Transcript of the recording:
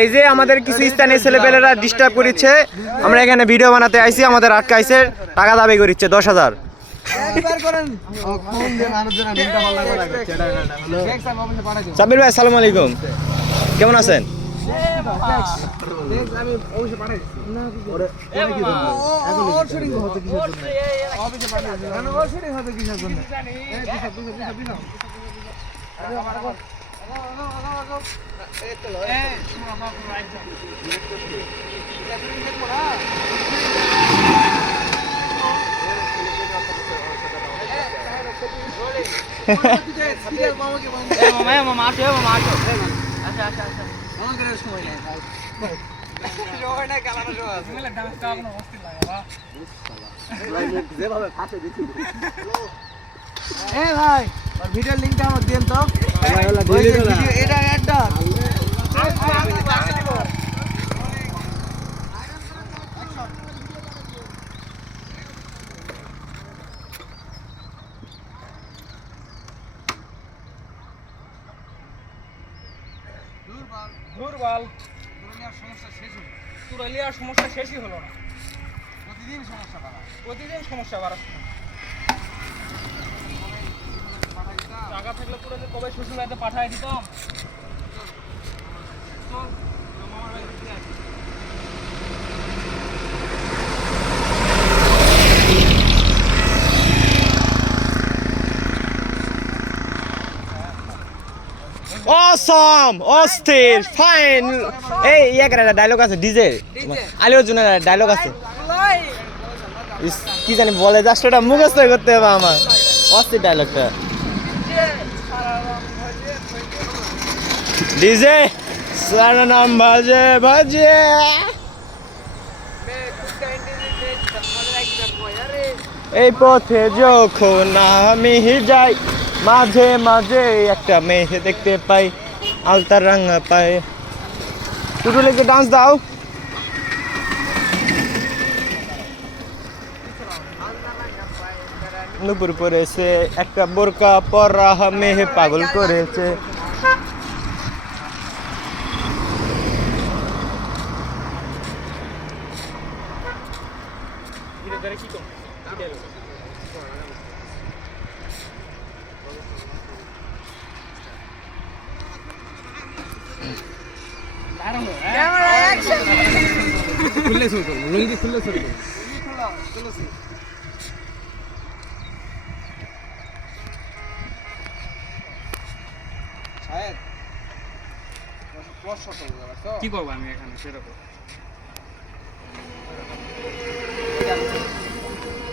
এই যে আমাদের কিছু স্থানীয় ছেলেপেলেরা ডিস্টার্ব করিচ্ছে, আমরা এখানে ভিডিও বানাতে আইছি, আমাদের আটকাইছে, টাকা দাবি করিচ্ছে 10,000। সাব্বির ভাই আসসালামু আলাইকুম, কেমন আছেন? ভিডিও লিঙ্কটা আমার দেন তো, এটা অ্যাডটা দুর্বল তুরালিয়ার সমস্যা শেষই হলো না, প্রতিদিন সমস্যা বাড়াচ্ছে। টাকা থাকলে পুরো কবে শ্বশুর বাড়িতে পাঠাই দিতাম। অসম, অস্থির, ফাইন। এই একটা ডায়লগ আছে, ডিজে আলী অর্জুনের ডায়লগ আছে, কি জানি বলে, জাস্ট ওটা মুখস্থ করতে হবে আমার, অস্থির ডায়লগটা। ডিজে সারা নাম বাজে বাজে, এই পথে যখন আমি যাই, মাঝে মাঝে একটা মেয়ে দেখতে পাই, আলতার রাঙা পায়। টুটু লেগে ডান্স দাও। নুপুর পরেছে একটা বোরকা পরা মেয়ে, পাগল করেছে। খুললে শুরু করবো, লুঙ্গি খুললে শুরু করবো। কি করবো আমি এখানে সেরকম